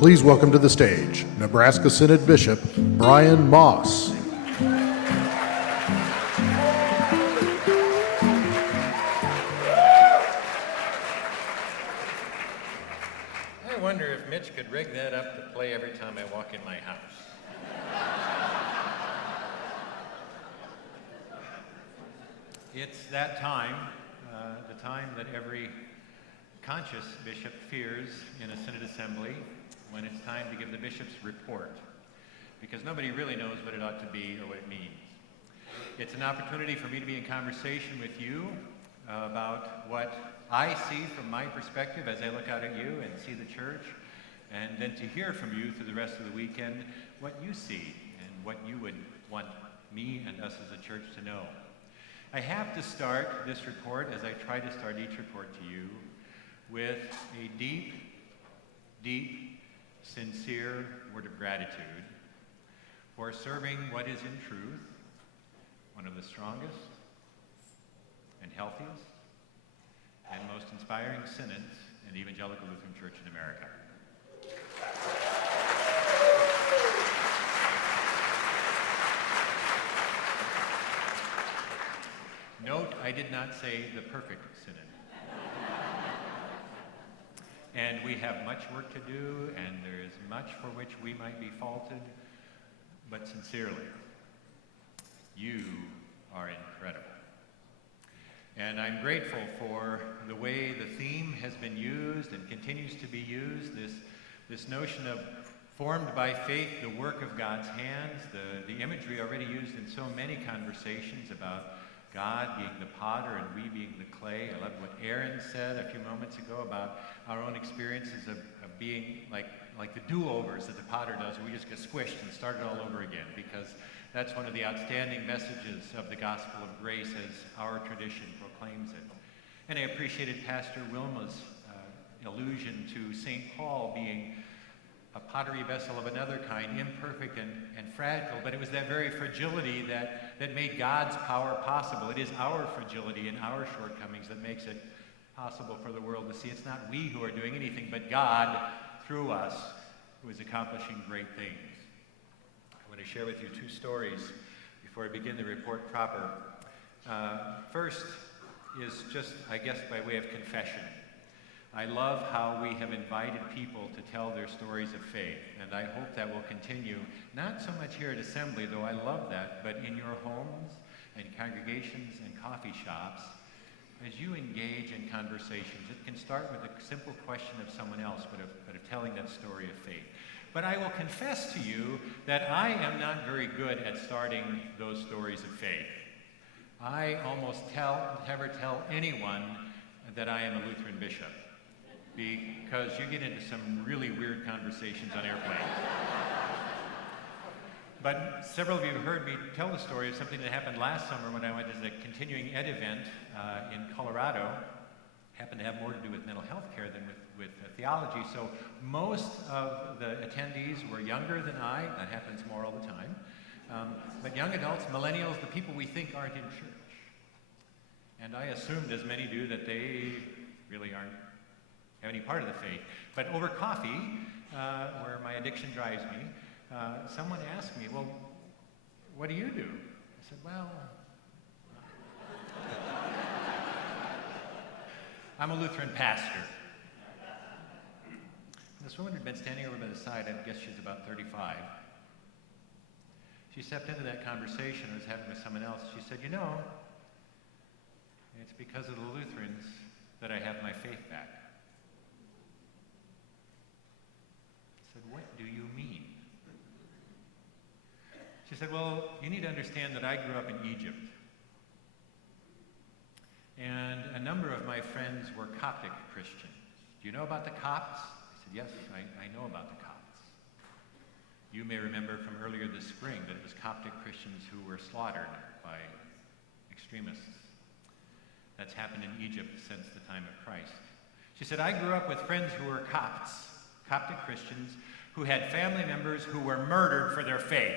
please welcome to the stage Nebraska Synod Bishop Brian Maas. I wonder if Mitch could rig that up to play every time I walk in my house. It's that time, the time that every conscious bishop fears in a Synod Assembly, when it's time to give the bishop's report, because nobody really knows what it ought to be or what it means. It's an opportunity for me to be in conversation with you about what I see from my perspective as I look out at you and see the church, and then to hear from you through the rest of the weekend what you see and what you would want me and us as a church to know. I have to start this report, as I try to start each report to you, with a deep, deep, sincere word of gratitude for serving what is in truth one of the strongest and healthiest and most inspiring synods in the Evangelical Lutheran Church in America. Note, I did not say the perfect synod. And we have much work to do, and there is much for which we might be faulted, but sincerely, you are incredible. And I'm grateful for the way the theme has been used and continues to be used, this notion of formed by faith, the work of God's hands, the imagery already used in so many conversations about God being the potter and we being the clay. I love what Aaron said a few moments ago about our own experiences of being like the do-overs that the potter does, where we just get squished and start it all over again, because that's one of the outstanding messages of the gospel of grace as our tradition proclaims it. And I appreciated Pastor Wilma's allusion to St. Paul being a pottery vessel of another kind, imperfect and fragile, but it was that very fragility that made God's power possible. It is our fragility and our shortcomings that makes it possible for the world to see. It's not we who are doing anything, but God, through us, who is accomplishing great things. I want to share with you two stories before I begin the report proper. First is just, I guess, by way of confession. I love how we have invited people to tell their stories of faith, and I hope that will continue, not so much here at Assembly, though I love that, but in your homes and congregations and coffee shops. As you engage in conversations, it can start with a simple question of someone else, but of telling that story of faith. But I will confess to you that I am not very good at starting those stories of faith. I almost never tell anyone that I am a Lutheran bishop, because you get into some really weird conversations on airplanes. But several of you have heard me tell the story of something that happened last summer when I went as a continuing ed event in Colorado. Happened to have more to do with mental health care than with theology. So most of the attendees were younger than I. That happens more all the time. But young adults, millennials, the people we think aren't in church. And I assumed, as many do, that they really aren't have any part of the faith. But over coffee, where my addiction drives me, someone asked me, well, what do you do? I said, well, I'm a Lutheran pastor. This woman had been standing over by the side, I guess she's about 35. She stepped into that conversation I was having with someone else. She said, you know, it's because of the Lutherans that I have my faith back. What do you mean? She said, well, you need to understand that I grew up in Egypt. And a number of my friends were Coptic Christians. Do you know about the Copts? I said, yes, I know about the Copts. You may remember from earlier this spring that it was Coptic Christians who were slaughtered by extremists. That's happened in Egypt since the time of Christ. She said, I grew up with friends who were Copts, Coptic Christians, who had family members who were murdered for their faith.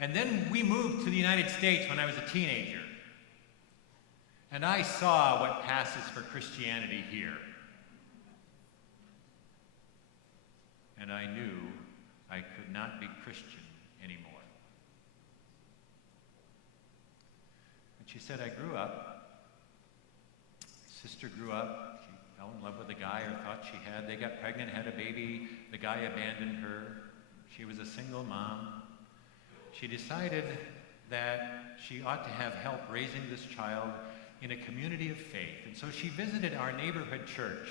And then we moved to the United States when I was a teenager. And I saw what passes for Christianity here. and I knew I could not be Christian anymore. And she said, I grew up. My sister grew up. She fell in love with a guy or thought she had. They got pregnant, had a baby. The guy abandoned her. She was a single mom. She decided that she ought to have help raising this child in a community of faith. And so she visited our neighborhood church.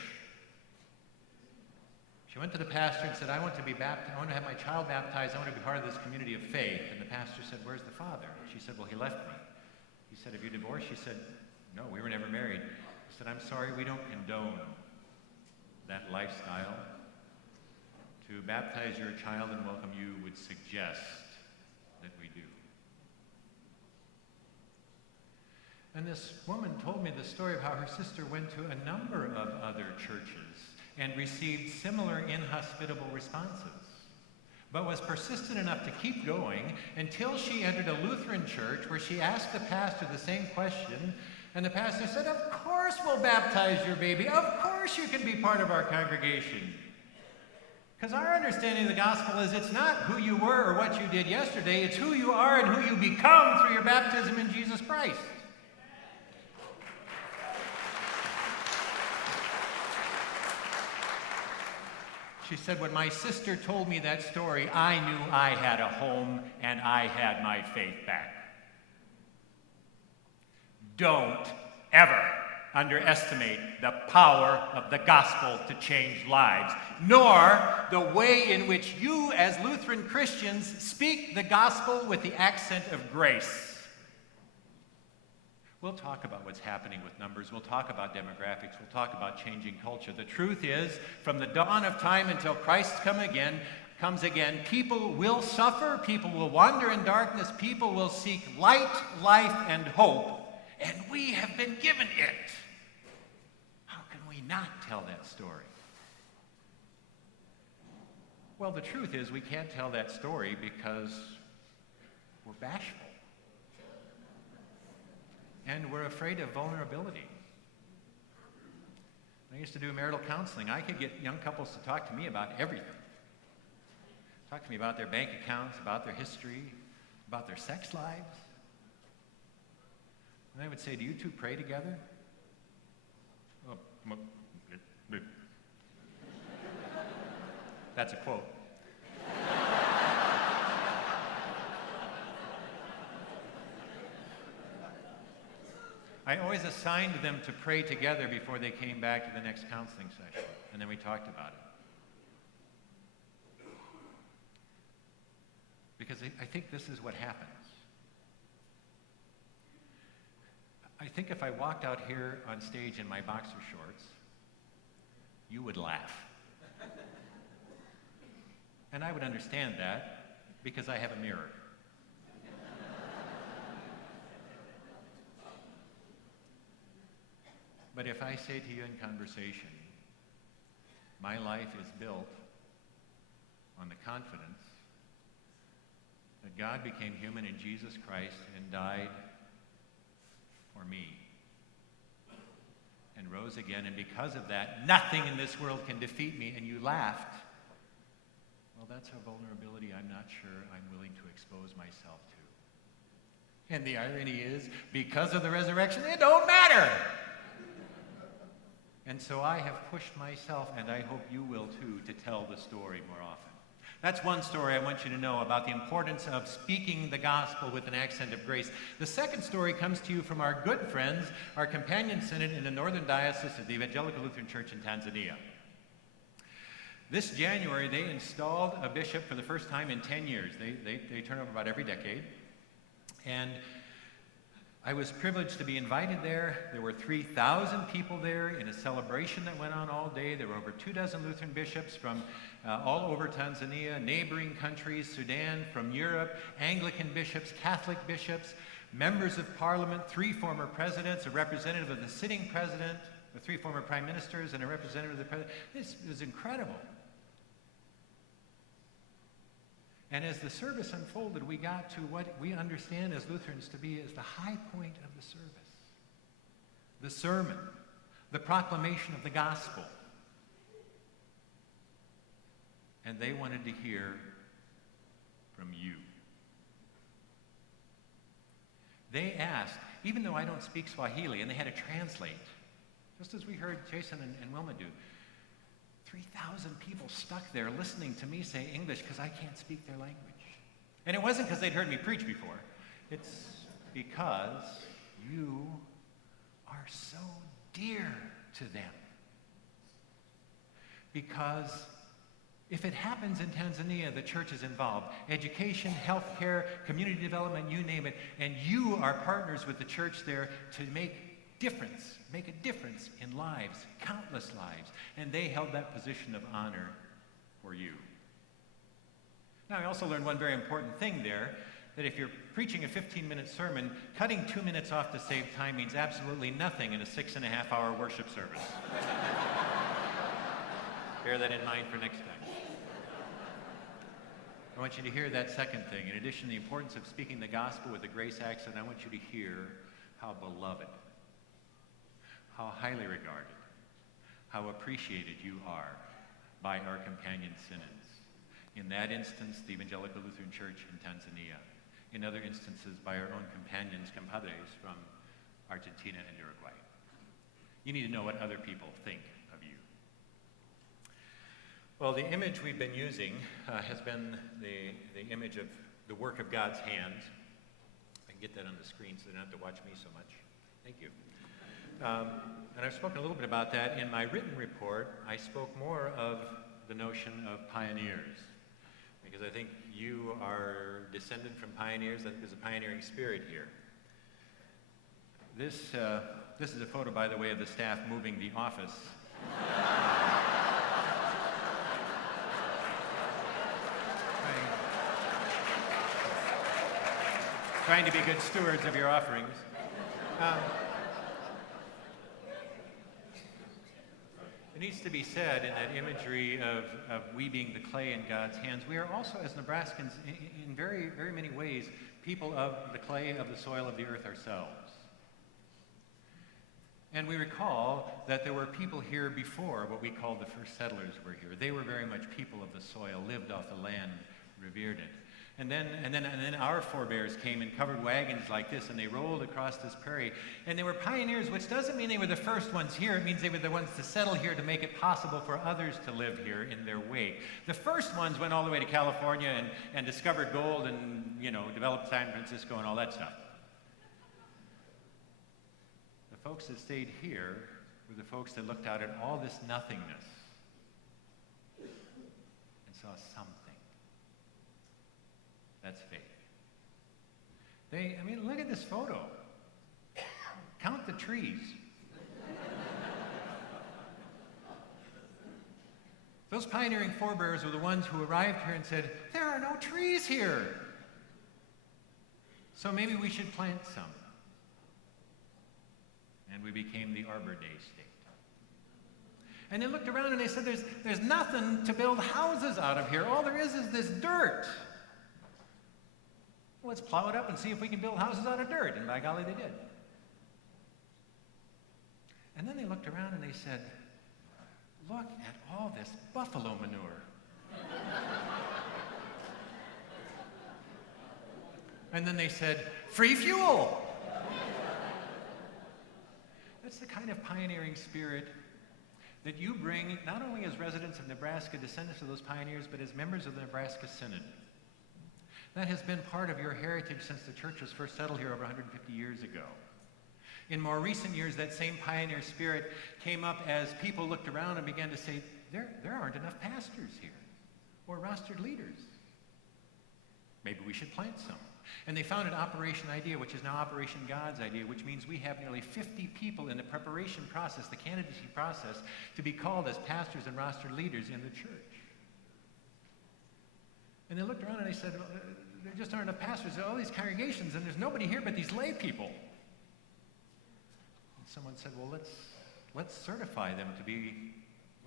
She went to the pastor and said, I want to be baptized. I want to have my child baptized. I want to be part of this community of faith. And the pastor said, where's the father? She said, well, he left me. He said, have you divorced? She said, no, we were never married. He said, I'm sorry, we don't condone that lifestyle. To baptize your child and welcome you would suggest that we do. And this woman told me the story of how her sister went to a number of other churches and received similar inhospitable responses, but was persistent enough to keep going until she entered a Lutheran church where she asked the pastor the same question, and the pastor said, of course we'll baptize your baby. Of course you can be part of our congregation. Because our understanding of the gospel is it's not who you were or what you did yesterday, it's who you are and who you become through your baptism in Jesus Christ. She said, when my sister told me that story, I knew I had a home and I had my faith back. Don't ever underestimate the power of the gospel to change lives, nor the way in which you as Lutheran Christians speak the gospel with the accent of grace. We'll talk about what's happening with numbers. We'll talk about demographics. We'll talk about changing culture. The truth is, from the dawn of time until Christ comes again, people will suffer, people will wander in darkness, people will seek light, life, and hope, and we have been given it. How can we not tell that story? Well, the truth is we can't tell that story because we're bashful. And we're afraid of vulnerability. I used to do marital counseling. I could get young couples to talk to me about everything. Talk to me about their bank accounts, about their history, about their sex lives. And I would say, do you two pray together? Oh, that's a quote. I always assigned them to pray together before they came back to the next counseling session, and then we talked about it. Because I think this is what happens. I think if I walked out here on stage in my boxer shorts, you would laugh. And I would understand that because I have a mirror. But if I say to you in conversation, my life is built on the confidence that God became human in Jesus Christ and died for me and rose again, and because of that, nothing in this world can defeat me, and you laughed, well, that's a vulnerability I'm not sure I'm willing to expose myself to. And the irony is, because of the resurrection, it don't matter. And so I have pushed myself, and I hope you will too, to tell the story more often. That's one story I want you to know about the importance of speaking the gospel with an accent of grace. The second story comes to you from our good friends, our companion synod in the Northern Diocese of the Evangelical Lutheran Church in Tanzania. This January, they installed a bishop for the first time in 10 years. They turn over about every decade. And I was privileged to be invited there. There were 3,000 people there in a celebration that went on all day. There were over 24 Lutheran bishops from all over Tanzania, neighboring countries, Sudan, from Europe, Anglican bishops, Catholic bishops, members of parliament, 3 former presidents, a representative of the sitting president, the 3 former prime ministers, and a representative of the president. This was incredible. And as the service unfolded, we got to what we understand as Lutherans to be as the high point of the service. The sermon, the proclamation of the gospel. and they wanted to hear from you. They asked, even though I don't speak Swahili, and they had to translate, just as we heard Jason and Wilma do. 3,000 people stuck there listening to me say English because I can't speak their language. And it wasn't because they'd heard me preach before. It's because you are so dear to them. Because if it happens in Tanzania, the church is involved. Education, healthcare, community development, you name it. And you are partners with the church there to make a difference in lives, countless lives. And they held that position of honor for you. Now, I also learned one very important thing there, that if you're preaching a 15-minute sermon, cutting 2 minutes off to save time means absolutely nothing in a 6.5-hour worship service. Bear that in mind for next time. I want you to hear that second thing. In addition to the importance of speaking the gospel with a grace accent, I want you to hear how beloved, how highly regarded, how appreciated you are by our companion synods. In that instance, the Evangelical Lutheran Church in Tanzania. In other instances, by our own companions, compadres from Argentina and Uruguay. You need to know what other people think of you. Well, the image we've been using has been the image of the work of God's hands. I can get that on the screen so they don't have to watch me so much. Thank you. And I've spoken a little bit about that. In my written report, I spoke more of the notion of pioneers, because I think you are descended from pioneers. I think there's a pioneering spirit here. This is a photo, by the way, of the staff moving the office. Trying to be good stewards of your offerings. It needs to be said in that imagery of we being the clay in God's hands, we are also, as Nebraskans, in very, very many ways, people of the clay, of the soil, of the earth ourselves. And we recall that there were people here before what we call the first settlers were here. They were very much people of the soil, lived off the land, revered it. And then our forebears came in covered wagons like this, and they rolled across this prairie. And they were pioneers, which doesn't mean they were the first ones here. It means they were the ones to settle here to make it possible for others to live here in their wake. The first ones went all the way to California and discovered gold and, developed San Francisco and all that stuff. The folks that stayed here were the folks that looked out at all this nothingness and saw something. That's faith. Look at this photo. Count the trees. Those pioneering forebears were the ones who arrived here and said, there are no trees here. So maybe we should plant some. And we became the Arbor Day state. And they looked around and they said, there's nothing to build houses out of here. All there is this dirt. Let's plow it up and see if we can build houses out of dirt. And by golly, they did. And then they looked around and they said, look at all this buffalo manure. And then they said, free fuel. That's the kind of pioneering spirit that you bring, not only as residents of Nebraska, descendants of those pioneers, but as members of the Nebraska Synod. That has been part of your heritage since the church was first settled here over 150 years ago. In more recent years, that same pioneer spirit came up as people looked around and began to say, there aren't enough pastors here or rostered leaders. Maybe we should plant some. And they founded Operation Idea, which is now Operation God's Idea, which means we have nearly 50 people in the preparation process, the candidacy process, to be called as pastors and rostered leaders in the church. And they looked around and they said, there just aren't enough pastors. There are all these congregations, and there's nobody here but these lay people. And someone said, well, let's certify them to be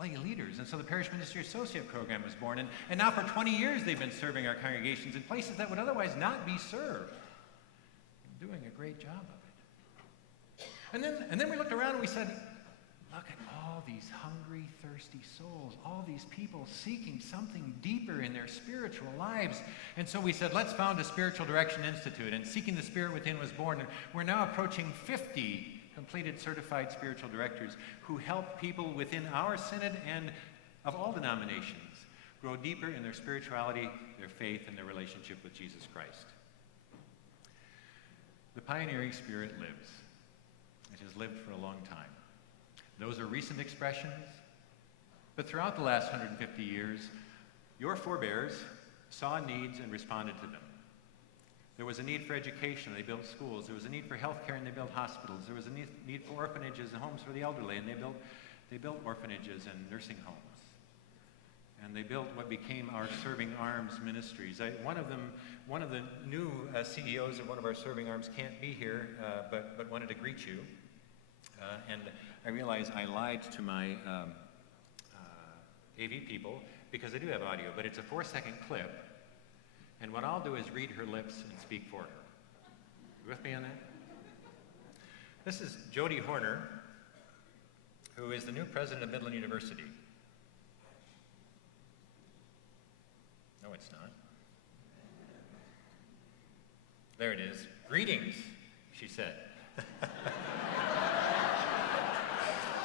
lay leaders. And so the Parish Ministry Associate Program was born. And now for 20 years they've been serving our congregations in places that would otherwise not be served. And doing a great job of it. And then we looked around and we said, look at all all these hungry, thirsty souls, all these people seeking something deeper in their spiritual lives. And so we said, let's found a Spiritual Direction Institute, and Seeking the Spirit Within was born. And we're now approaching 50 completed certified spiritual directors who help people within our synod and of all denominations grow deeper in their spirituality, their faith, and their relationship with Jesus Christ. The pioneering spirit lives. It has lived for a long time. Those are recent expressions, but throughout the last 150 years, your forebears saw needs and responded to them. There was a need for education, they built schools. There was a need for health care, and they built hospitals. There was a need for orphanages and homes for the elderly, and they built orphanages and nursing homes. And they built what became our Serving Arms ministries. One of the new CEOs of one of our Serving Arms can't be here, but wanted to greet you. And I realize I lied to my AV people because I do have audio, but it's a 4-second clip. And what I'll do is read her lips and speak for her. You with me on that? This is Jody Horner, who is the new president of Midland University. No, it's not. There it is. Greetings, she said.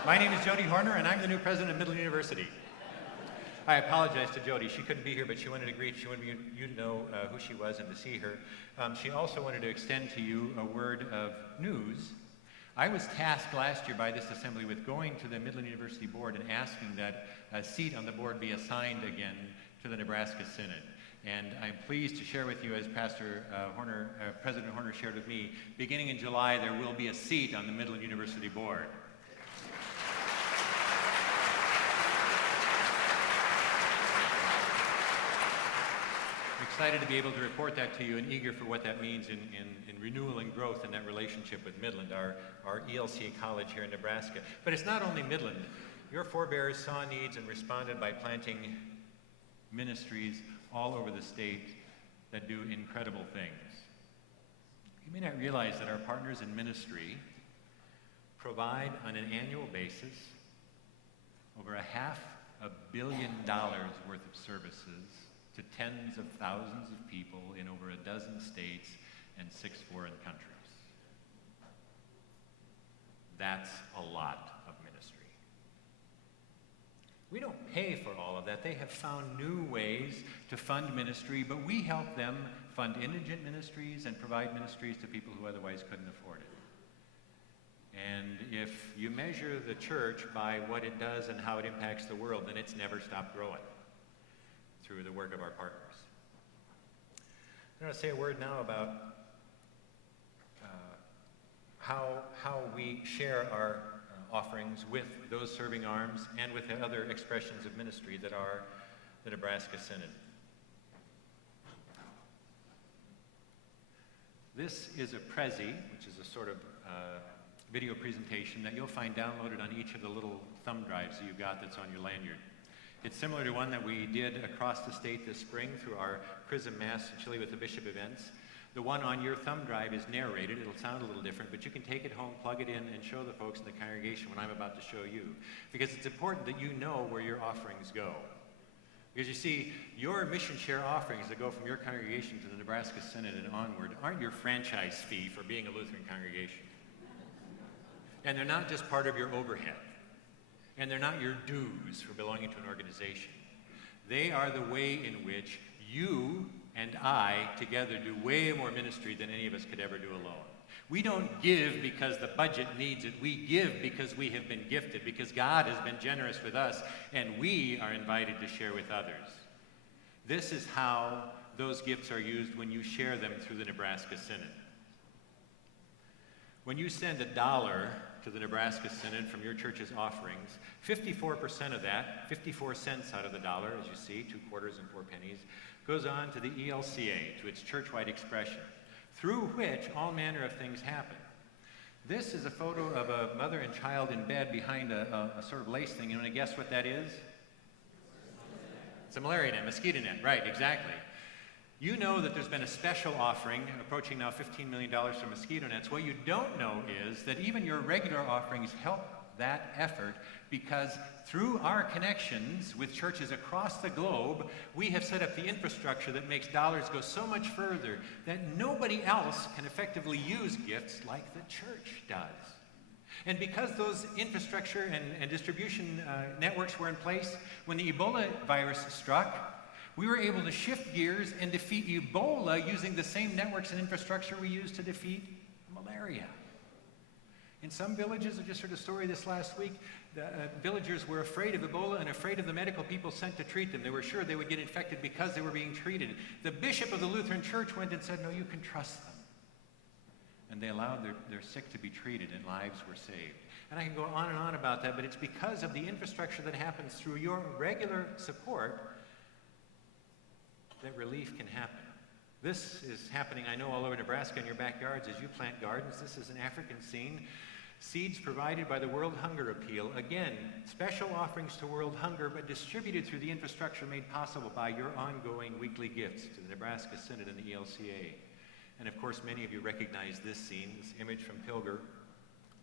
My name is Jody Horner, and I'm the new president of Midland University. I apologize to Jody. She couldn't be here, but she wanted to greet. She wanted you to know who she was and to see her. She also wanted to extend to you a word of news. I was tasked last year by this assembly with going to the Midland University board and asking that a seat on the board be assigned again to the Nebraska Synod. And I'm pleased to share with you, as President Horner shared with me, beginning in July, there will be a seat on the Midland University board. Excited to be able to report that to you and eager for what that means in renewal and growth in that relationship with Midland, our ELCA college here in Nebraska. But it's not only Midland. Your forebears saw needs and responded by planting ministries all over the state that do incredible things. You may not realize that our partners in ministry provide on an annual basis over $500 million worth of services to tens of thousands of people in over a dozen states and 6 foreign countries. That's a lot of ministry. We don't pay for all of that. They have found new ways to fund ministry, but we help them fund indigent ministries and provide ministries to people who otherwise couldn't afford it. And if you measure the church by what it does and how it impacts the world, then it's never stopped growing through the work of our partners. I'm going to say a word now about how we share our offerings with those serving arms and with the other expressions of ministry that are the Nebraska Synod. This is a Prezi, which is a sort of video presentation that you'll find downloaded on each of the little thumb drives that you've got that's on your lanyard. It's similar to one that we did across the state this spring through our Chrism Mass in Chile with the Bishop events. The one on your thumb drive is narrated. It'll sound a little different, but you can take it home, plug it in, and show the folks in the congregation what I'm about to show you. Because it's important that you know where your offerings go. Because you see, your mission share offerings that go from your congregation to the Nebraska Synod and onward aren't your franchise fee for being a Lutheran congregation. And they're not just part of your overhead. And they're not your dues for belonging to an organization. They are the way in which you and I together do way more ministry than any of us could ever do alone. We don't give because the budget needs it. We give because we have been gifted, because God has been generous with us, and we are invited to share with others. This is how those gifts are used when you share them through the Nebraska Synod. When you send $1 to the Nebraska Synod from your church's offerings, 54% of that, 54 cents out of the dollar, as you see, 2 quarters and 4 pennies, goes on to the ELCA, to its church-wide expression, through which all manner of things happen. This is a photo of a mother and child in bed behind a sort of lace thing. You want to guess what that is? It's a malaria net, mosquito net, right, exactly. You know that there's been a special offering, approaching now $15 million for mosquito nets. What you don't know is that even your regular offerings help that effort because through our connections with churches across the globe, we have set up the infrastructure that makes dollars go so much further that nobody else can effectively use gifts like the church does. And because those infrastructure and distribution networks were in place, when the Ebola virus struck, we were able to shift gears and defeat Ebola using the same networks and infrastructure we used to defeat malaria. In some villages, I just heard a story this last week, the villagers were afraid of Ebola and afraid of the medical people sent to treat them. They were sure they would get infected because they were being treated. The bishop of the Lutheran Church went and said, no, you can trust them. And they allowed their sick to be treated and lives were saved. And I can go on and on about that, but it's because of the infrastructure that happens through your regular support that relief can happen. This is happening, I know, all over Nebraska in your backyards as you plant gardens. This is an African scene. Seeds provided by the World Hunger Appeal. Again, special offerings to World Hunger, but distributed through the infrastructure made possible by your ongoing weekly gifts to the Nebraska Synod and the ELCA. And of course, many of you recognize this scene, this image from Pilger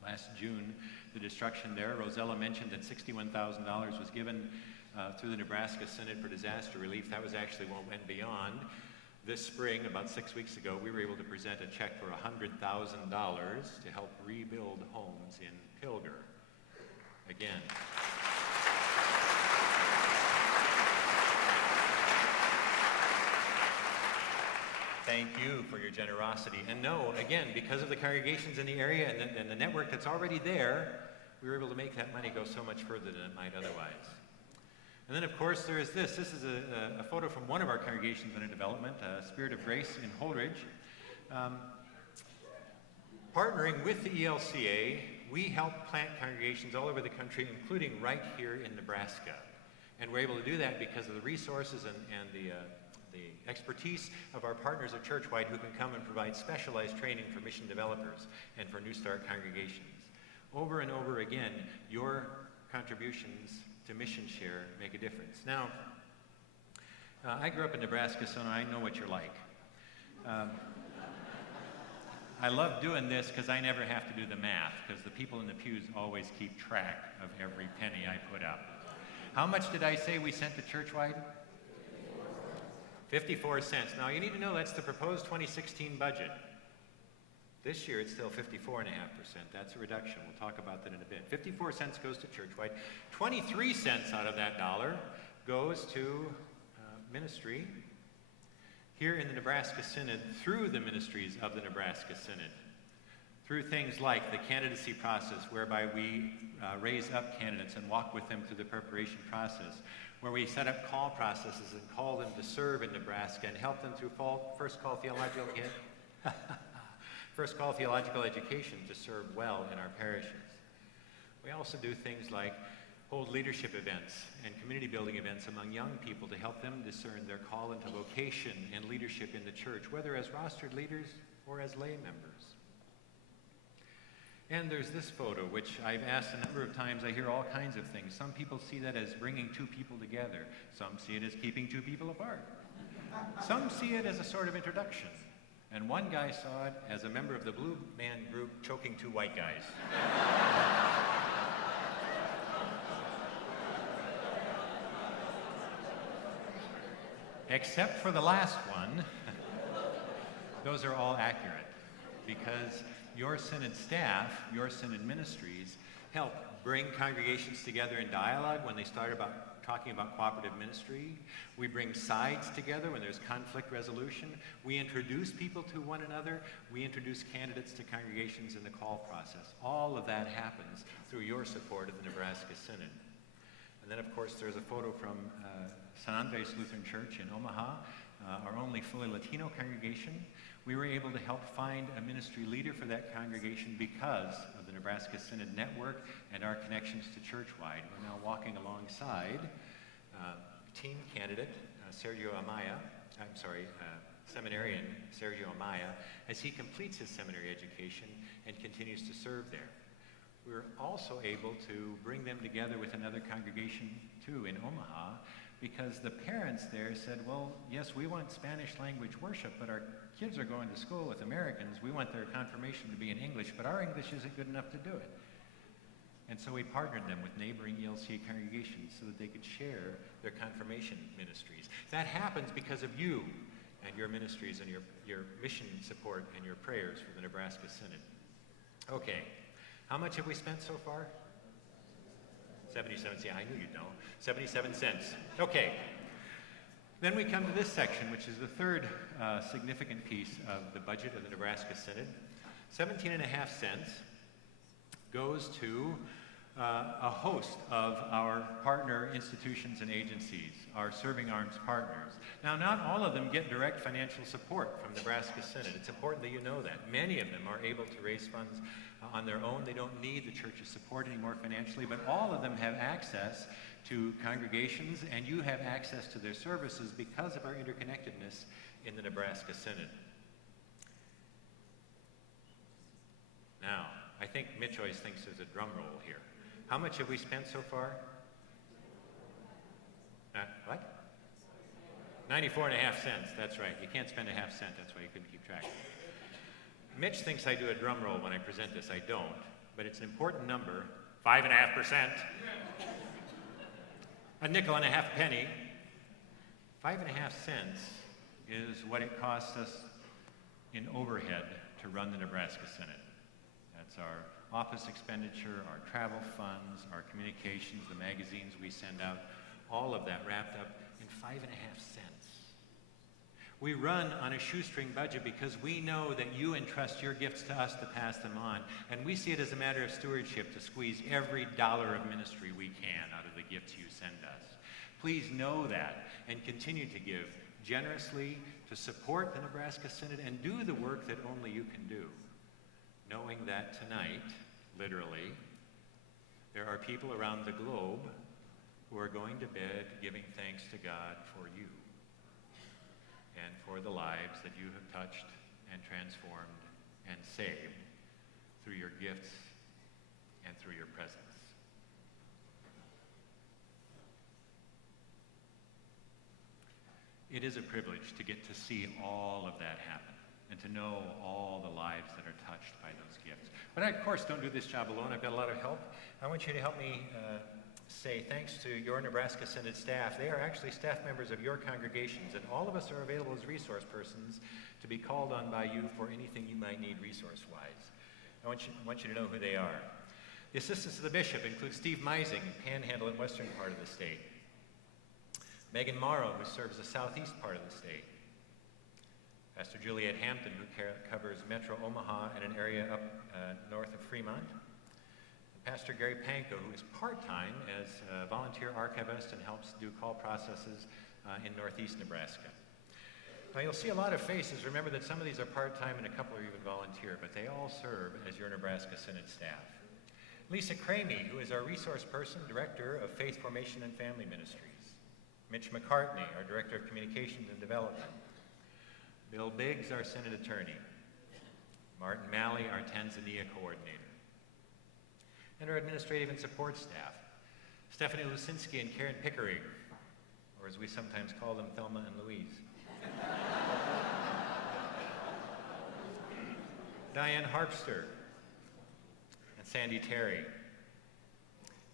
last June, the destruction there. Rosella mentioned that $61,000 was given through the Nebraska Synod for disaster relief. That was actually what went beyond. This spring, about 6 weeks ago, we were able to present a check for $100,000 to help rebuild homes in Pilger. Again. Thank you for your generosity. And no, again, because of the congregations in the area and the network that's already there, we were able to make that money go so much further than it might otherwise. And then, of course, there is this. This is a photo from one of our congregations under development, Spirit of Grace in Holdridge. Partnering with the ELCA, we help plant congregations all over the country, including right here in Nebraska. And we're able to do that because of the resources and the expertise of our partners at Churchwide, who can come and provide specialized training for mission developers and for New Start congregations. Over and over again, your contributions to Mission Share make a difference. Now, I grew up in Nebraska, so I know what you're like. I love doing this because I never have to do the math, because the people in the pews always keep track of every penny I put up. How much did I say we sent to Churchwide? 54 cents. Now, you need to know that's the proposed 2016 budget. This year, it's still 54.5%. That's a reduction. We'll talk about that in a bit. 54 cents goes to Churchwide. 23 cents out of that dollar goes to ministry here in the Nebraska Synod through the ministries of the Nebraska Synod. Through things like the candidacy process, whereby we raise up candidates and walk with them through the preparation process, where we set up call processes and call them to serve in Nebraska and help them through first call theological education to serve well in our parishes. We also do things like hold leadership events and community building events among young people to help them discern their call into vocation and leadership in the church, whether as rostered leaders or as lay members. And there's this photo, which I've asked a number of times. I hear all kinds of things. Some people see that as bringing two people together. Some see it as keeping two people apart. Some see it as a sort of introduction. And one guy saw it as a member of the Blue Man Group choking two white guys. Except for the last one, those are all accurate, because your Synod staff, your Synod ministries, help bring congregations together in dialogue when they start talking about cooperative ministry. We bring sides together when there's conflict resolution. We introduce people to one another. We introduce candidates to congregations in the call process. All of that happens through your support of the Nebraska Synod. And then, of course, there's a photo from San Andres Lutheran Church in Omaha, our only fully Latino congregation. We were able to help find a ministry leader for that congregation because of the Nebraska Synod Network and our connections to Churchwide. We're now walking alongside team candidate seminarian Sergio Amaya, as he completes his seminary education and continues to serve there. We were also able to bring them together with another congregation, too, in Omaha, because the parents there said, well, yes, we want Spanish language worship, but our kids are going to school with Americans. We want their confirmation to be in English, but our English isn't good enough to do it. And so we partnered them with neighboring ELCA congregations so that they could share their confirmation ministries. That happens because of you and your ministries and your mission support and your prayers for the Nebraska Synod. Okay, how much have we spent so far? 77 cents. Yeah, I knew you'd know. 77 cents. Okay. Then we come to this section, which is the third significant piece of the budget of the Nebraska Synod. 17.5 cents goes to a host of our partner institutions and agencies, our serving arms partners. Now, not all of them get direct financial support from Nebraska Synod. It's important that you know that. Many of them are able to raise funds on their own. They don't need the church's support anymore financially, but all of them have access to congregations, and you have access to their services because of our interconnectedness in the Nebraska Synod. Now, I think Mitch always thinks there's a drum roll here. How much have we spent so far? What? 94.5 cents. That's right. You can't spend a half cent. That's why you couldn't keep track. Mitch thinks I do a drum roll when I present this. I don't, but it's an important number. 5.5%. A nickel and a half penny. 5.5 cents is what it costs us in overhead to run the Nebraska Synod. That's our office expenditure, our travel funds, our communications, the magazines we send out, all of that wrapped up in 5.5 cents. We run on a shoestring budget because we know that you entrust your gifts to us to pass them on, and we see it as a matter of stewardship to squeeze every dollar of ministry we can out of the gifts you send us. Please know that and continue to give generously to support the Nebraska Synod and do the work that only you can do, knowing that tonight, literally, there are people around the globe who are going to bed giving thanks to God for you and for the lives that you have touched and transformed and saved through your gifts and through your presence. It is a privilege to get to see all of that happen and to know all the lives that are touched by those gifts. But I, of course, don't do this job alone. I've got a lot of help. I want you to help me say thanks to your Nebraska Synod staff. They are actually staff members of your congregations, and all of us are available as resource persons to be called on by you for anything you might need resource-wise. I want you to know who they are. The assistants of the bishop include Steve Meising, Panhandle and western part of the state. Megan Morrow, who serves the southeast part of the state. Pastor Juliet Hampton, who covers Metro Omaha and an area up north of Fremont. Pastor Gary Panko, who is part-time as a volunteer archivist and helps do call processes in northeast Nebraska. Now you'll see a lot of faces. Remember that some of these are part-time and a couple are even volunteer, but they all serve as your Nebraska Synod staff. Lisa Cramey, who is our resource person, director of Faith Formation and Family Ministries. Mitch McCartney, our director of communications and development. Bill Biggs, our Synod attorney. Martin Malley, our Tanzania coordinator. And our administrative and support staff, Stephanie Lusinski and Karen Pickering, or as we sometimes call them, Thelma and Louise. Diane Harpster and Sandy Terry.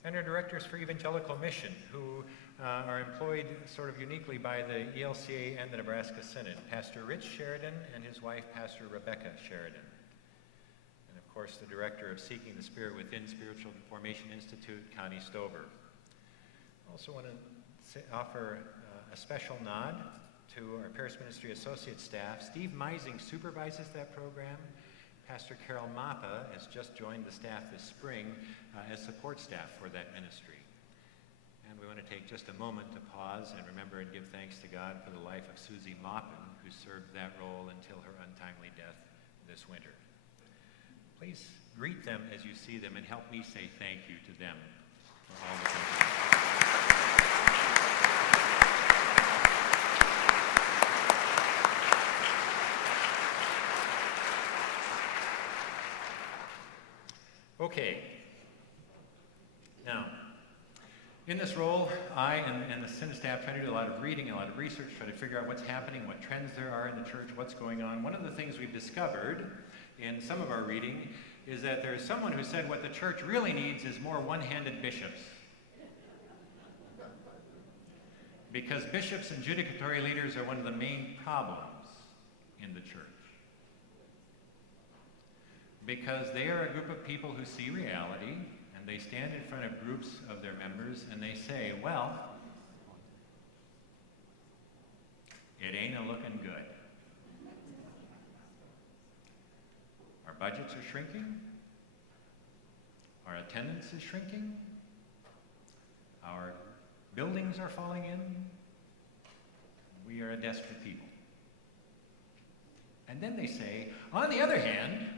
And our directors for evangelical mission, who are employed sort of uniquely by the ELCA and the Nebraska Synod, Pastor Rich Sheridan and his wife, Pastor Rebecca Sheridan. And of course, the director of Seeking the Spirit Within Spiritual Formation Institute, Connie Stover. I also want to offer a special nod to our Parish Ministry Associate staff. Steve Meising supervises that program. Pastor Carol Mappa has just joined the staff this spring as support staff for that ministry. And we want to take just a moment to pause and remember and give thanks to God for the life of Susie Maupin, who served that role until her untimely death this winter. Please greet them as you see them and help me say thank you to them for all that they do. Okay. Now, in this role, I and the Synod staff try to do a lot of reading, a lot of research, try to figure out what's happening, what trends there are in the church, what's going on. One of the things we've discovered in some of our reading is that there is someone who said what the church really needs is more one-handed bishops. Because bishops and judicatory leaders are one of the main problems in the church. Because they are a group of people who see reality, and they stand in front of groups of their members, and they say, well, it ain't a-looking good. Our budgets are shrinking. Our attendance is shrinking. Our buildings are falling in. We are a desperate people. And then they say, on the other hand,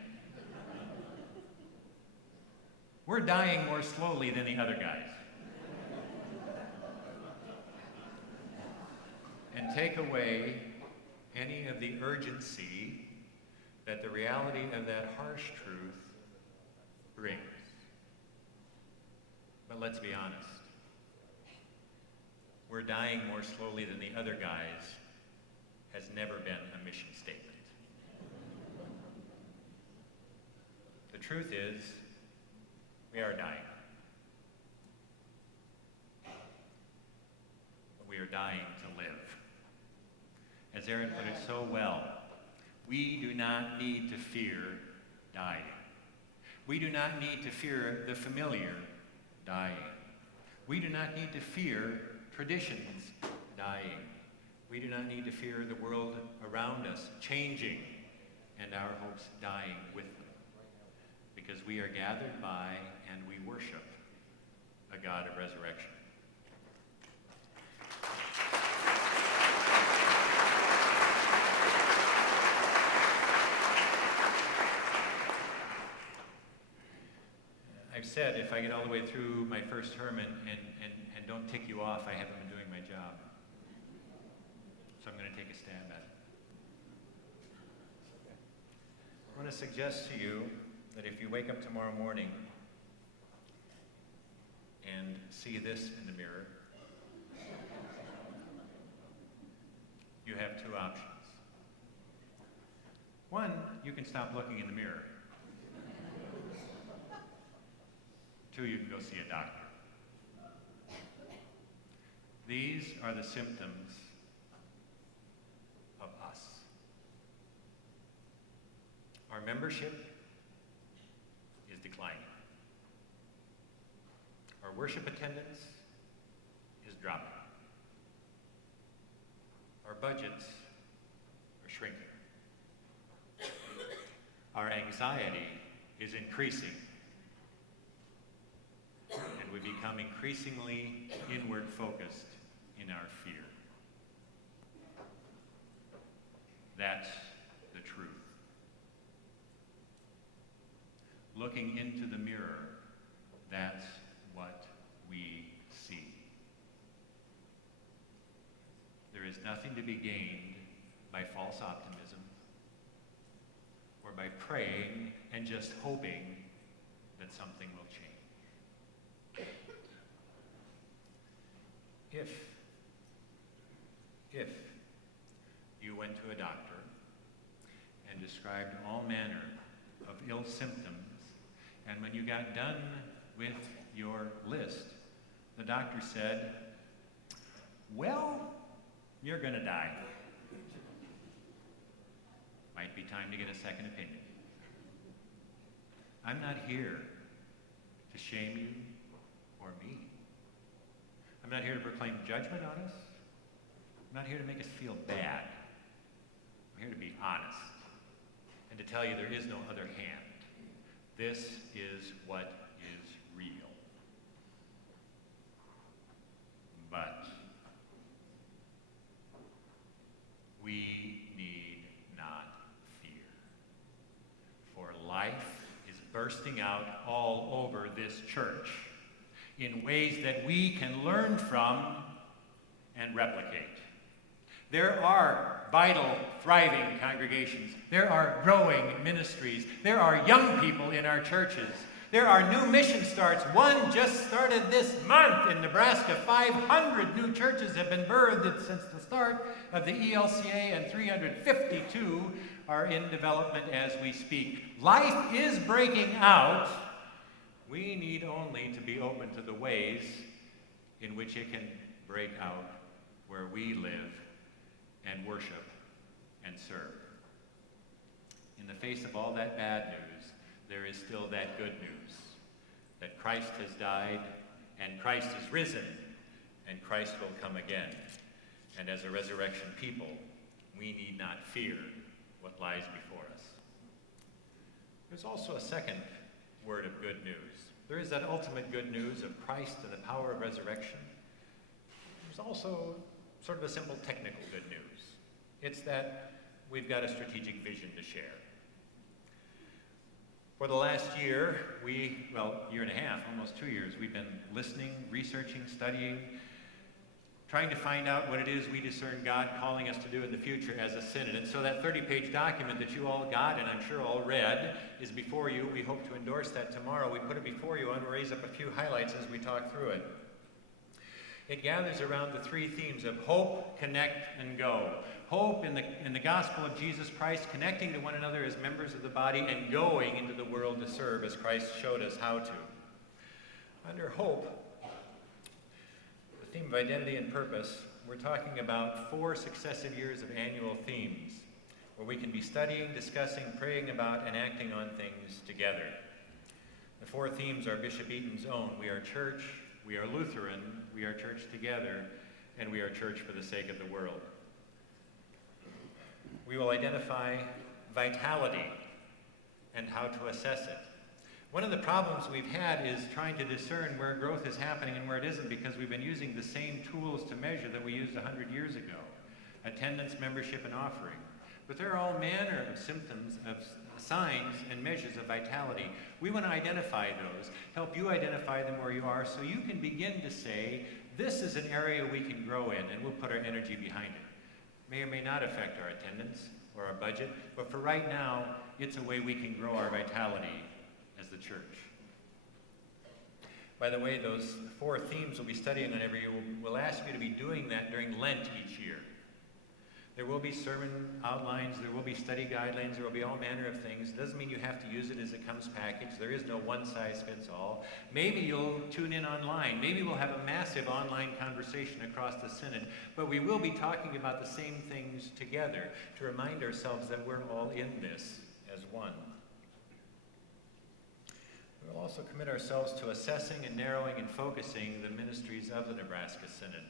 we're dying more slowly than the other guys. And take away any of the urgency that the reality of that harsh truth brings. But let's be honest. We're dying more slowly than the other guys has never been a mission statement. The truth is, we are dying. But we are dying to live. As Aaron put it so well, we do not need to fear dying. We do not need to fear the familiar dying. We do not need to fear traditions dying. We do not need to fear the world around us changing and our hopes dying with them. Because we are gathered by and we worship a God of resurrection. I've said if I get all the way through my first term and don't tick you off, I haven't been doing my job. So I'm going to take a stab at it. I want to suggest to you that if you wake up tomorrow morning and see this in the mirror, you have two options. One, you can stop looking in the mirror. Two, you can go see a doctor. These are the symptoms of us. Our membership is declining. Our worship attendance is dropping. Our budgets are shrinking. Our anxiety is increasing. And we become increasingly inward focused in our fear. That's the truth. Looking into the mirror, that's what we see. There is nothing to be gained by false optimism or by praying and just hoping that something will change. If you went to a doctor and described all manner of ill symptoms, and when you got done with your list, the doctor said, well, you're going to die. Might be time to get a second opinion. I'm not here to shame you or me. I'm not here to proclaim judgment on us. I'm not here to make us feel bad. I'm here to be honest and to tell you there is no other hand. This is what is real. But we need not fear, for life is bursting out all over this church in ways that we can learn from and replicate. There are vital, thriving congregations. There are growing ministries. There are young people in our churches There are new mission starts. One just started this month in Nebraska. 500 new churches have been birthed since the start of the ELCA, and 352 are in development as we speak. Life is breaking out. We need only to be open to the ways in which it can break out where we live and worship and serve. In the face of all that bad news, there is still that good news, that Christ has died, and Christ is risen, and Christ will come again. And as a resurrection people, we need not fear what lies before us. There's also a second word of good news. There is that ultimate good news of Christ and the power of resurrection. There's also sort of a simple technical good news. It's that we've got a strategic vision to share. For the last year, year and a half, almost 2 years, we've been listening, researching, studying, trying to find out what it is we discern God calling us to do in the future as a synod. And so that 30-page document that you all got, and I'm sure all read, is before you. We hope to endorse that tomorrow. We put it before you and raise up a few highlights as we talk through it. It gathers around the three themes of hope, connect, and go. Hope in the gospel of Jesus Christ, connecting to one another as members of the body, and going into the world to serve as Christ showed us how to. Under hope, the theme of identity and purpose, we're talking about 4 successive years of annual themes where we can be studying, discussing, praying about, and acting on things together. The 4 themes are Bishop Eaton's own. We are church, we are Lutheran, we are church together, and we are church for the sake of the world. We will identify vitality and how to assess it. One of the problems we've had is trying to discern where growth is happening and where it isn't, because we've been using the same tools to measure that we used 100 years ago: attendance, membership, and offering. But there are all manner of symptoms, of signs and measures of vitality. We want to identify those, help you identify them where you are, so you can begin to say, this is an area we can grow in, and we'll put our energy behind it. May or may not affect our attendance or our budget, but for right now, it's a way we can grow our vitality as the church. By the way, those 4 themes we'll be studying on every year, we'll ask you to be doing that during Lent each year. There will be sermon outlines, there will be study guidelines, there will be all manner of things. It doesn't mean you have to use it as it comes packaged. There is no one-size-fits-all. Maybe you'll tune in online. Maybe we'll have a massive online conversation across the synod, but we will be talking about the same things together to remind ourselves that we're all in this as one. We'll also commit ourselves to assessing and narrowing and focusing the ministries of the Nebraska Synod.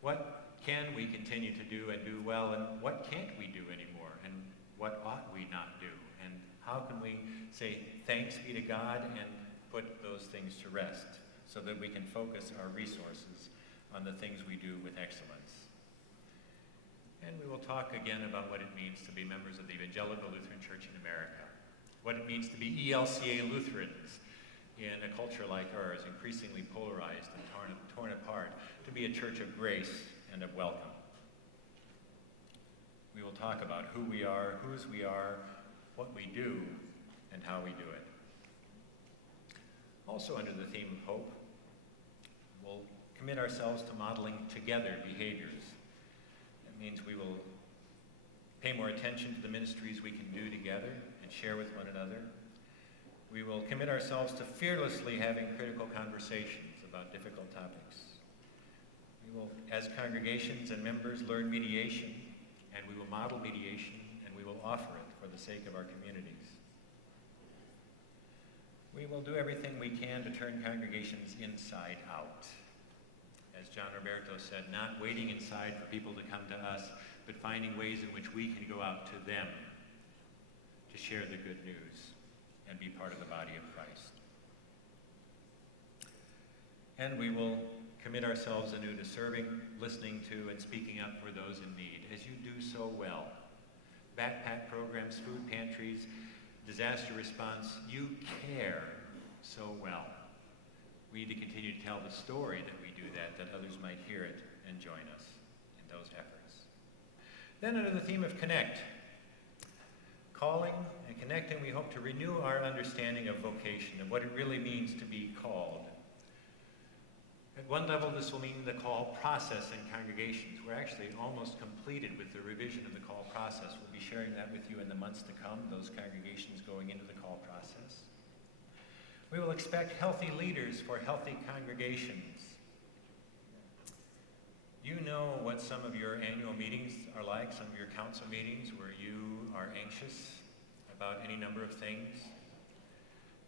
What can we continue to do and do well, and what can't we do anymore, and what ought we not do, and how can we say thanks be to God and put those things to rest so that we can focus our resources on the things we do with excellence. And we will talk again about what it means to be members of the Evangelical Lutheran Church in America, what it means to be ELCA Lutherans in a culture like ours, increasingly polarized and torn apart, to be a church of grace and of welcome. We will talk about who we are, whose we are, what we do, and how we do it. Also under the theme of hope, we'll commit ourselves to modeling together behaviors. That means we will pay more attention to the ministries we can do together and share with one another. We will commit ourselves to fearlessly having critical conversations about difficult topics. We will, as congregations and members, learn mediation, and we will model mediation, and we will offer it for the sake of our communities. We will do everything we can to turn congregations inside out. As John Roberto said, not waiting inside for people to come to us, but finding ways in which we can go out to them to share the good news and be part of the body of Christ. And we will commit ourselves anew to serving, listening to, and speaking up for those in need, as you do so well. Backpack programs, food pantries, disaster response, you care so well. We need to continue to tell the story that we do that others might hear it and join us in those efforts. Then under the theme of connect, calling and connecting, we hope to renew our understanding of vocation, of what it really means to be called. At one level, this will mean the call process in congregations. We're actually almost completed with the revision of the call process. We'll be sharing that with you in the months to come, those congregations going into the call process. We will expect healthy leaders for healthy congregations. You know what some of your annual meetings are like, some of your council meetings where you are anxious about any number of things.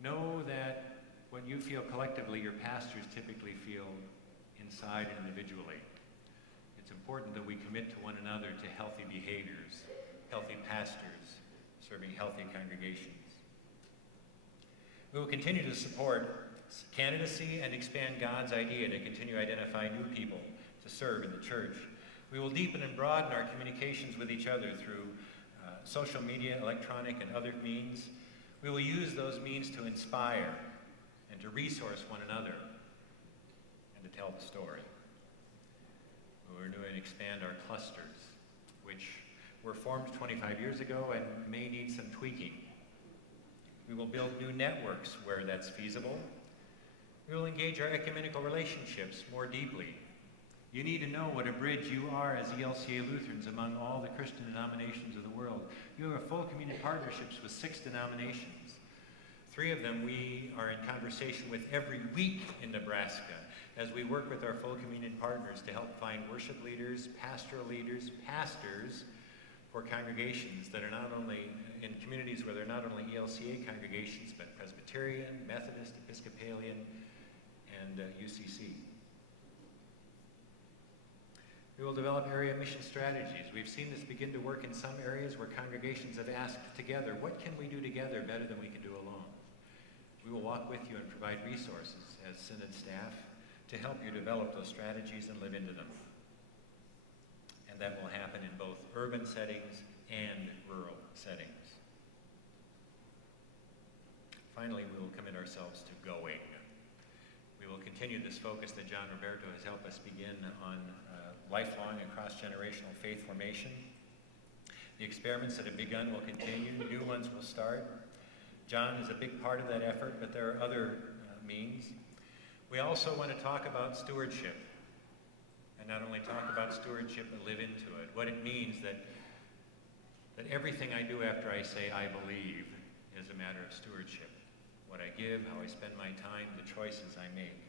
Know that what you feel collectively, your pastors typically feel inside and individually. It's important that we commit to one another to healthy behaviors, healthy pastors, serving healthy congregations. We will continue to support candidacy and expand God's idea to continue to identify new people to serve in the church. We will deepen and broaden our communications with each other through social media, electronic, and other means. We will use those means to inspire and to resource one another and to tell the story. We will renew and expand our clusters, which were formed 25 years ago and may need some tweaking. We will build new networks where that's feasible. We will engage our ecumenical relationships more deeply. You need to know what a bridge you are as ELCA Lutherans among all the Christian denominations of the world. You have full community partnerships with 6 denominations. 3 of them we are in conversation with every week in Nebraska as we work with our full communion partners to help find worship leaders, pastoral leaders, pastors for congregations that are not only in communities where they're not only ELCA congregations, but Presbyterian, Methodist, Episcopalian, and UCC. We will develop area mission strategies. We've seen this begin to work in some areas where congregations have asked together, what can we do together better than we can do alone? We will walk with you and provide resources as Synod staff to help you develop those strategies and live into them. And that will happen in both urban settings and rural settings. Finally, we will commit ourselves to going. We will continue this focus that John Roberto has helped us begin on lifelong and cross-generational faith formation. The experiments that have begun will continue. New ones will start. John is a big part of that effort, but there are other means. We also want to talk about stewardship, and not only talk about stewardship, but live into it. What it means that everything I do after I say I believe is a matter of stewardship. What I give, how I spend my time, the choices I make.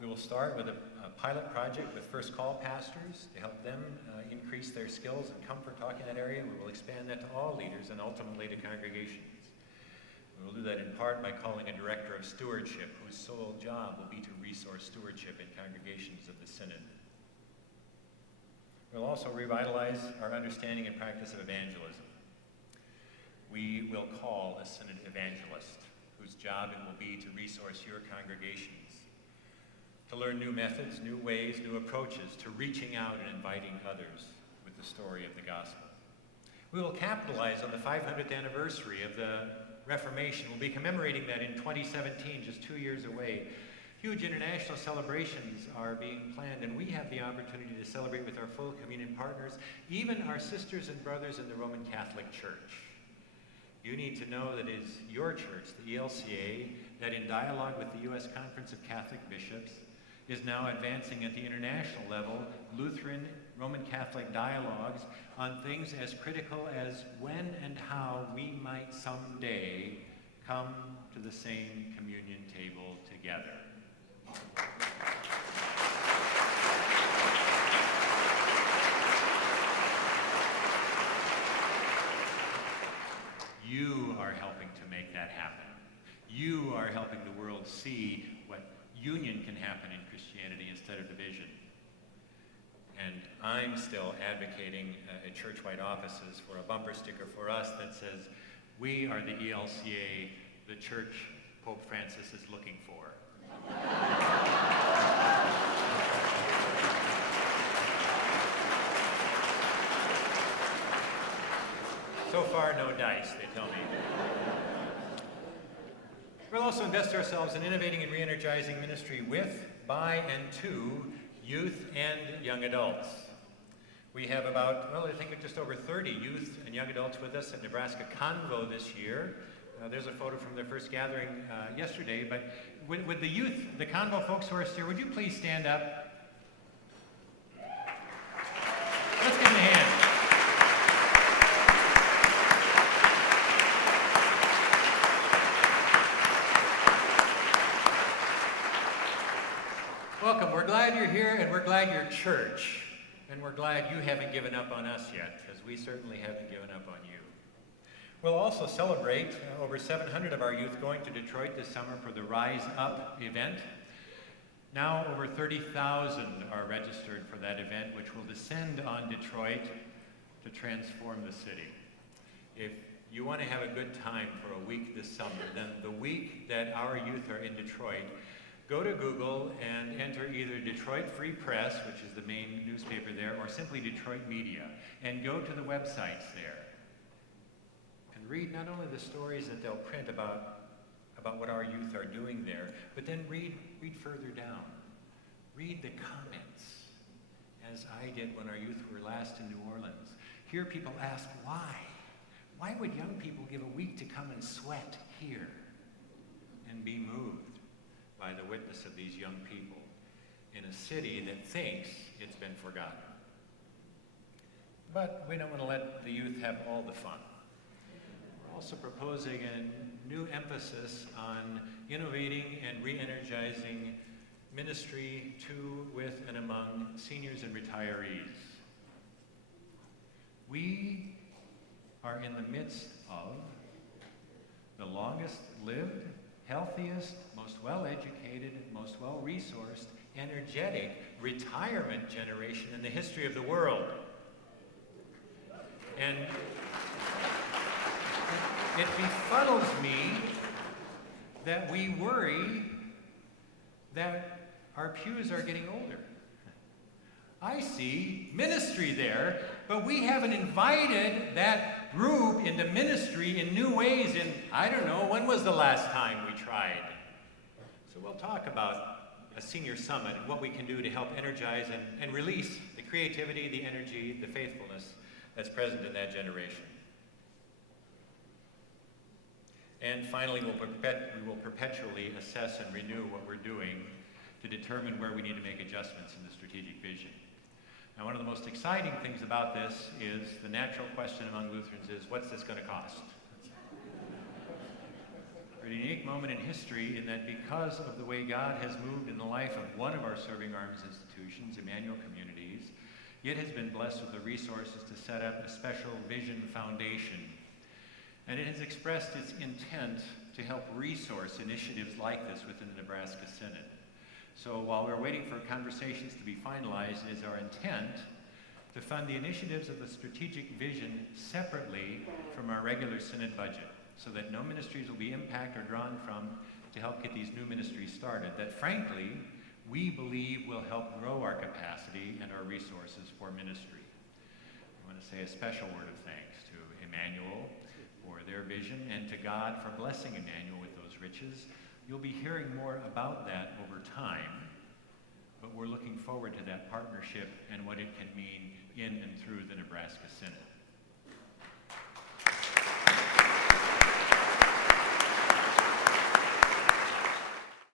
We will start with a pilot project with First Call pastors to help them increase their skills and comfort talking in that area. We will expand that to all leaders and ultimately to congregations. We will do that in part by calling a director of stewardship whose sole job will be to resource stewardship in congregations of the Synod. We'll also revitalize our understanding and practice of evangelism. We will call a Synod evangelist whose job it will be to resource your congregations, to learn new methods, new ways, new approaches to reaching out and inviting others with the story of the gospel. We will capitalize on the 500th anniversary of the Reformation. We'll be commemorating that in 2017, just 2 years away. Huge international celebrations are being planned, and we have the opportunity to celebrate with our full communion partners, even our sisters and brothers in the Roman Catholic Church. You need to know that it is your church, the ELCA, that in dialogue with the U.S. Conference of Catholic Bishops, is now advancing at the international level Lutheran Roman Catholic dialogues on things as critical as when and how we might someday come to the same communion table together. You are helping to make that happen. You are helping the world see what union can happen in Christianity instead of division. And I'm still advocating at church-wide offices for a bumper sticker for us that says, we are the ELCA, the church Pope Francis is looking for. So far, no dice, they tell me. We'll also invest ourselves in innovating and re-energizing ministry with, by, and to youth and young adults. We have about, well, I think just over 30 youth and young adults with us at Nebraska Convo this year. There's a photo from their first gathering yesterday, but with the youth, the Convo folks who are here, would you please stand up? Let's give them a hand. Welcome. We're glad you're here, and we're glad you're church. And we're glad you haven't given up on us yet, because we certainly haven't given up on you. We'll also celebrate over 700 of our youth going to Detroit this summer for the Rise Up event. Now over 30,000 are registered for that event, which will descend on Detroit to transform the city. If you want to have a good time for a week this summer, then the week that our youth are in Detroit, go to Google and enter either Detroit Free Press, which is the main newspaper there, or simply Detroit Media, and go to the websites there. And read not only the stories that they'll print about what our youth are doing there, but then read further down. Read the comments, as I did when our youth were last in New Orleans. Hear people ask, why? Why would young people give a week to come and sweat here? And be moved by the witness of these young people in a city that thinks it's been forgotten. But we don't want to let the youth have all the fun. We're also proposing a new emphasis on innovating and re-energizing ministry to, with, and among seniors and retirees. We are in the midst of the longest lived, healthiest, most well-educated, most well-resourced, energetic retirement generation in the history of the world. And it befuddles me that we worry that our pews are getting older. I see ministry there, but we haven't invited that group into ministry in new ways in, I don't know, when was the last time we tried? So we'll talk about a senior summit and what we can do to help energize and release the creativity, the energy, the faithfulness that's present in that generation. And finally, we will perpetually assess and renew what we're doing to determine where we need to make adjustments in the strategic vision. Now, one of the most exciting things about this is the natural question among Lutherans is, what's this going to cost? We're at a unique moment in history in that because of the way God has moved in the life of one of our serving arms institutions, Emmanuel Communities, it has been blessed with the resources to set up a special vision foundation. And it has expressed its intent to help resource initiatives like this within the Nebraska Synod. So while we're waiting for conversations to be finalized, it is our intent to fund the initiatives of the strategic vision separately from our regular Synod budget, so that no ministries will be impacted or drawn from to help get these new ministries started, that frankly, we believe will help grow our capacity and our resources for ministry. I want to say a special word of thanks to Emmanuel for their vision, and to God for blessing Emmanuel with those riches. You'll be hearing more about that over time, but we're looking forward to that partnership and what it can mean in and through the Nebraska Synod.